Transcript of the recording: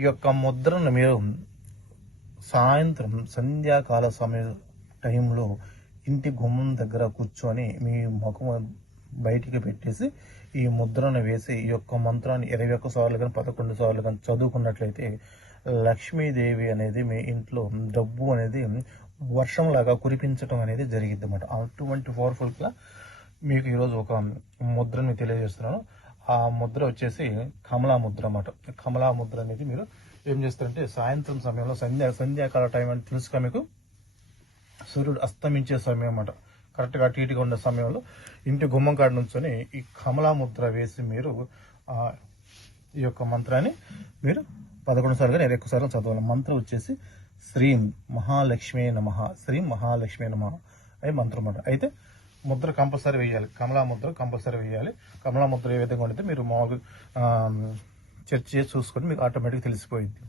ఈ యొక్క ముద్రను మీరు సాయంత్రం సంధ్యాకాల టైంలో ఇంటి గుమ్మం దగ్గర కూర్చొని మీ ముఖం బయటికి పెట్టేసి ఈ ముద్రను వేసి ఈ యొక్క మంత్రాన్ని 21 సార్లు కానీ 11 సార్లు కానీ చదువుకున్నట్లయితే లక్ష్మీదేవి అనేది మీ ఇంట్లో డబ్బు అనేది వర్షంలాగా కురిపించడం అనేది జరిగిద్ది అన్నమాట. అటువంటి పవర్ఫుల్గా మీకు ఈరోజు ఒక ముద్రని తెలియజేస్తున్నాను. ఆ ముద్ర వచ్చేసి కమలా ముద్ర అన్నమాట. కమలా ముద్ర అనేది మీరు ఏం చేస్తారంటే సాయంత్రం సమయంలో సంధ్యాకాల టైం అని తెలుసుగా మీకు, సూర్యుడు అస్తమించే సమయం అన్నమాట. కరెక్ట్గా అటు ఇటుగా ఉన్న సమయంలో ఇంటి గుమ్మం కాడ నుంచొని ఈ కమలా ముద్ర వేసి మీరు ఈ యొక్క మంత్రాన్ని మీరు 11 సార్లు కానీ 21 సార్లు చదవాలి. మంత్రం వచ్చేసి శ్రీం మహాలక్ష్మి నమః, శ్రీం మహాలక్ష్మి నమః అనే మంత్రం అన్నమాట. అయితే ముద్ర కంపల్సరీ వేయాలి, కమలా ముద్ర కంపల్సరీ వేయాలి. కమలా ముద్ర ఏ విధంగా ఉంటే మీరు మామూలుగా చర్చ చేసి చూసుకొని మీకు ఆటోమేటిక్గా తెలిసిపోయింది.